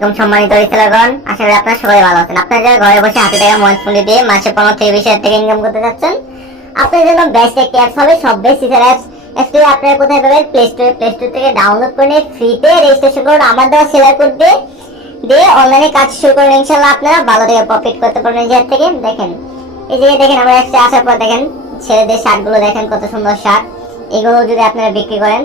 সম্মানিত রিসেলারগণ, আশা করি আপনারা সবাই ভালো আছেন। আপনারা যারা ঘরে বসে হাতে টাকা মোবাইল ফোন দিয়ে মাসে 15-20 হাজার টাকা ইনকাম করতে যাচ্ছেন, আপনাদের জন্য বেস্ট একটা অ্যাপস হবে, সব বেস্ট ফিচার অ্যাপস। অ্যাপসটি আপনারা কোথায় পাবেন? প্লে স্টোর থেকে ডাউনলোড করে নিয়ে ফ্রিতে রেজিস্ট্রেশন করুন। আমার দেওয়া সেলার কোড দিয়ে অনলাইনে কাজ শুরু করুন। ইনশাআল্লাহ আপনারা ভালো টাকা প্রফিট করতে পারবেন। এই থেকে দেখেন, এই জায়গায় দেখেন আমরা অ্যাপসে আসার পর দেখেন ছেলেদের শার্টগুলো দেখেন কত সুন্দর শার্ট। এগুলো যদি আপনারা বিক্রি করেন,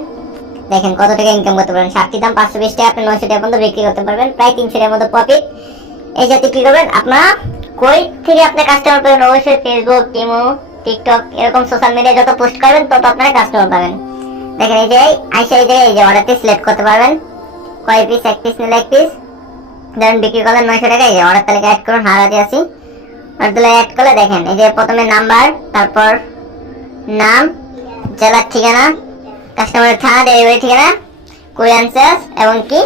দেখেন কত টাকা ইনকাম করতে পারবেন। শার্টটির দাম 520 টাকা, আপনি 900 টাকা পর্যন্ত বিক্রি করতে পারবেন, প্রায় 300 টাকার মতো প্রফিট। এই যাতে কি করবেন, আপনারা কই থেকে আপনার কাস্টমার পাবেন? অবশ্যই ফেসবুক, ইমো, টিকটক এরকম সোশ্যাল মিডিয়ায় যত পোস্ট করবেন তত আপনারা কাস্টমার পাবেন। দেখেন এই যে আইসা এই জায়গায় এই যে অর্ডারটি সিলেক্ট করতে পারবেন, কয় পিস, 1 পিস নিলে 1 পিস, ধরেন বিক্রি করলেন 900 টাকা। এই যে অর্ডার তালিকা অ্যাড করুন, হারাতে আসি অর্ডার তালিকা অ্যাড করলে দেখেন এই যে প্রথমে নাম্বার, তারপর নাম, জেলার ঠিকানা, কাস্টমারের থানা, ডেলিভারি ঠিকানা, কোরিয়ান চার্জ এবং কি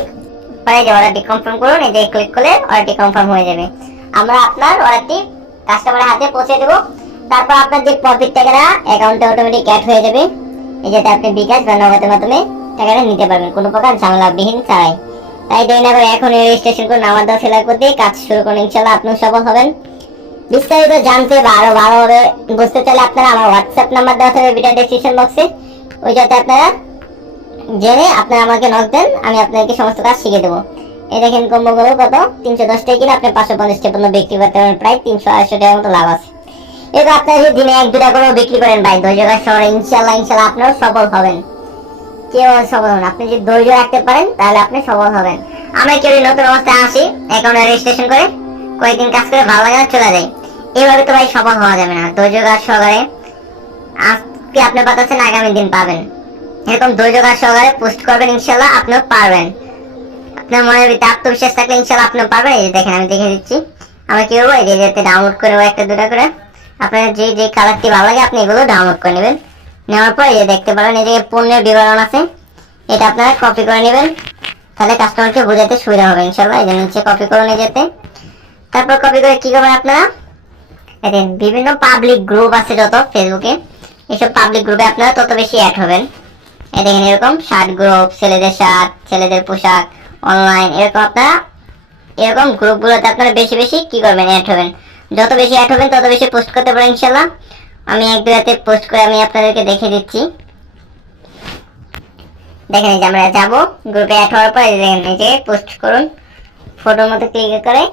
পরে যে অর্ডারটি কনফার্ম করুন। এই যে ক্লিক করলে অর্ডারটি কনফার্ম হয়ে যাবে। আমরা আপনার অর্ডারটি কাস্টমারের হাতে পৌঁছে দেব। তারপর আপনার যে প্রফিট টাকাটা অ্যাকাউন্টে অটোমেটিক অ্যাড হয়ে যাবে। এই যাতে আপনি বিকাশ বা নগদের মাধ্যমে টাকাটা নিতে পারবেন কোনো প্রকার ঝামেলাবিহীন ছাড়াই। তাই দেরি না করে এখন রেজিস্ট্রেশন করুন, আমার দেওয়া সেলার কোড দিয়ে কাজ শুরু করুন। ইনশাআল্লাহ আপনিও সফল হবেন। বিস্তারিত জানতে বা আরো ভালোভাবে বুঝতে চাইলে আপনারা আমার হোয়াটসঅ্যাপ নাম্বার দেওয়া থাকবে ভিডিও ডেসক্রিপশন বক্সে, ওই যাতে আপনারা জেনে আপনারা আমাকে নক দেন, আমি আপনাদেরকে সমস্ত কাজ শিখিয়ে দেবো। এই দেখেন কম্বোগুলো কত 310 টাকা কিনে আপনি 550 টাকা পর্যন্ত বিক্রি করতে পারেন, প্রায় 380 টাকার মতো লাভ আছে। এবার আপনারা যদি দিনে 1-2টা করে বিক্রি করেন ভাই, ধৈর্য শহরে ইনশাআল্লাহ আপনারাও সফল হবেন। কেউ সফল হবেন, আপনি যদি ধৈর্য রাখতে পারেন তাহলে আপনি সফল হবেন। আমরা কেউ নতুন অবস্থায় আসি, অ্যাকাউন্টে রেজিস্ট্রেশন করে কয়েকদিন কাজ করে ভালো লাগে না চলে যায়, এভাবে তো ভাই সফল হওয়া যাবে না। ধৈর্য সহকারে আজকে আপনি পাচ্ছেন, আগামী দিন পাবেন। এরকম ধৈর্য সহকারে পোস্ট করবেন, ইনশাআল্লাহ আপনিও পারবেন। আপনার মনের ভিতরে আত্মবিশ্বাস থাকলে ইনশাআল্লাহ আপনিও পারবেন। এই যে দেখেন আমি দেখে দিচ্ছি আমরা কি করবো, এই যে যাতে ডাউনলোড করে 1-2টা করে আপনার যে কালারটি ভালো লাগে আপনি এগুলো ডাউনলোড করে নেবেন। নেওয়ার পর এই যে দেখতে পারেন এই যে পণ্যের বিবরণ আছে, এটা আপনারা কপি করে নেবেন, তাহলে কাস্টমারকে বোঝাতে সুবিধা হবে ইনশাআল্লাহ। এই যে নিচে কপি করুন এই যেতে। তারপর কপি করে কি করবেন আপনারা, দেখেন বিভিন্ন পাবলিক গ্রুপ আছে যত ফেসবুকে, এইসব পাবলিক গ্রুপে আপনারা তত বেশি অ্যাড হবেন। এই দেখেন এরকম শার্ট গ্রুপ, ছেলেদের শার্ট, ছেলেদের পোশাক, অনলাইন, এরকম আপনারা এরকম গ্রুপগুলোতে আপনারা বেশি বেশি কি করবেন, অ্যাড হবেন। যত বেশি অ্যাড হবেন তত বেশি পোস্ট করতে পারেন ইনশাআল্লাহ। আমি 1-2 পোস্ট করে আমি আপনাদেরকে দেখিয়ে দিচ্ছি। দেখেন এই যে আমরা যাব গ্রুপে অ্যাড হওয়ার পর দেখেন এই যে পোস্ট করুন, ফটোর মতো ক্লিক করে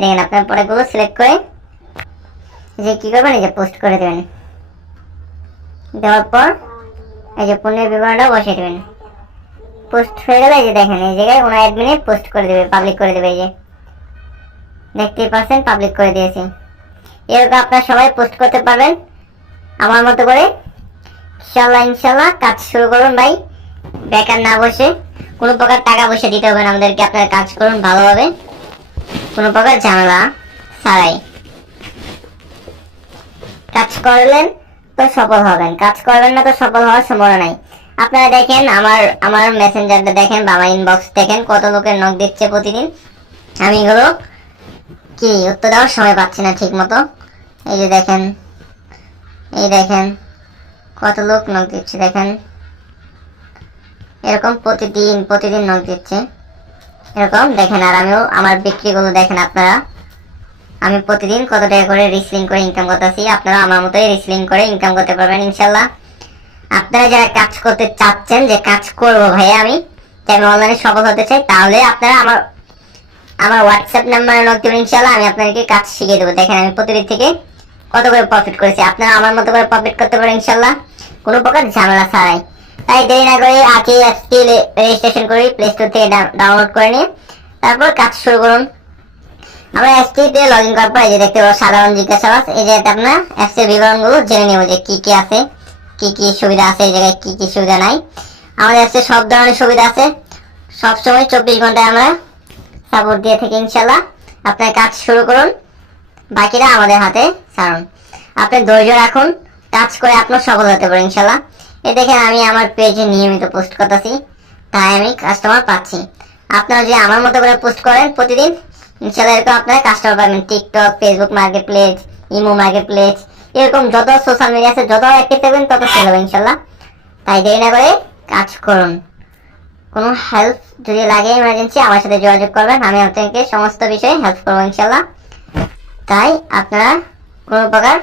দেখেন আপনার পরেগুলো সিলেক্ট করে যে কি করবেন, এই যে পোস্ট করে দেবেন। দেওয়ার পর এই যে পণ্যের বিবরণটা বসিয়ে দেবেন। পোস্ট হয়ে গেলে এই যে দেখেন এই জায়গায় ওনার অ্যাডমিনে পোস্ট করে দেবে, পাবলিক করে দেবে। এই যে দেখতেই পাচ্ছেন পাবলিক করে দিয়েছি। এরকম আপনারা সবাই পোস্ট করতে পারবেন আমার মতো করে। ইনশাআল্লাহ কাজ শুরু করুন ভাই, বেকার না বসে। কোনো প্রকার টাকা পয়সা দিতে হবে না আমাদেরকে, আপনারা কাজ করুন ভালোভাবে, কোনো প্রকার ঝামেলা ছাড়াই। কাজ করলেন তো সফল হবেন, কাজ করবেন না তো সফল হওয়ার সম্ভাবনা নাই। আপনারা দেখেন আমার মেসেঞ্জারটা দেখেন বা আমার ইনবক্স দেখেন কত লোকের নক দিচ্ছে প্রতিদিন, আমি এগুলো কি উত্তর দেওয়ার সময় পাচ্ছি না ঠিক মতো। এই যে দেখেন এই দেখেন কত লোক নক দিচ্ছে, দেখেন এরকম প্রতিদিন নক দিচ্ছে এরকম দেখেন। আর আমিও আমার বিক্রিগুলো দেখেন আপনারা, আমি প্রতিদিন কত টাকা করে রিসেলিং করে ইনকাম করতেছি। আপনারা আমার মতোই রিসেলিং করে ইনকাম করতে পারবেন ইনশাআল্লাহ। আপনারা যারা কাজ করতে চাচ্ছেন যে কাজ করবো ভাই আমি অনলাইনে সফল হতে চাই, তাহলে আপনারা আমার হোয়াটসঅ্যাপ নাম্বারে নক দেবেন ইনশাআল্লাহ। আমি আপনাদেরকে কাজ শিখিয়ে দেবো। দেখেন আমি প্রতিদিন থেকে কত করে প্রফিট করেছি, আপনারা আমার মতো করে প্রফিট করতে পারেন ইনশাআল্লাহ, কোনো প্রকার ঝামেলা ছাড়াই। তাই দেরি না করে আজকে অ্যাপসটি রেজিস্ট্রেশন করে প্লে স্টোর থেকে ডাউনলোড করে নিয়ে তারপর কাজ শুরু করুন। আমরা অ্যাপসটিতে লগ ইন করার পর এই যে দেখতে পাবো সাধারণ জিজ্ঞাসাবাদ, এই যে আপনার অ্যাপসের বিবরণগুলো জেনে নেব যে কি কি আছে, কি কি সুবিধা আছে, এই জায়গায় কি কি সুবিধা নাই। আমাদের অ্যাপসে সব ধরনের সুবিধা আছে, সবসময় 24 ঘন্টায় আমরা সাপোর্ট দিয়ে থাকি ইনশাআল্লাহ। আপনার কাজ শুরু করুন, বাকিরা আমাদের হাতে ছাড়ুন। আপনি ধৈর্য রাখুন, কাজ করে আপনার সফল হতে পারেন ইনশাআল্লাহ। এই দেখেন আমি আমার পেজে নিয়মিত পোস্ট করতেছি, তাই আমি কাস্টমার পাচ্ছি। আপনারা যদি আমার মতো করে পোস্ট করেন প্রতিদিন ইনশাআল্লাহ এরকম আপনারা কাস্টমার পাবেন। TikTok, Facebook market place, imo market place, এরকম যত সোশ্যাল মিডিয়া আছে যত অ্যাক্টিভ থাকবেন তত সেল হবে ইনশাআল্লাহ। তাই দেরি না করে কাজ করুন, কোনো হেল্প যদি লাগে ইমার্জেন্সি আমার সাথে যোগাযোগ করবেন, আমি আপনাকে সমস্ত বিষয়ে হেল্প করবো ইনশাল্লাহ। তাই আপনারা কোনো প্রকার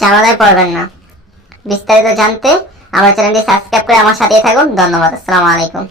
ঝামেলায় পড়বেন না। বিস্তারিত জানতে আমার চ্যানেলটি সাবস্ক্রাইব করে আমার সাথেই থাকুন। ধন্যবাদ। আসসালামু আলাইকুম।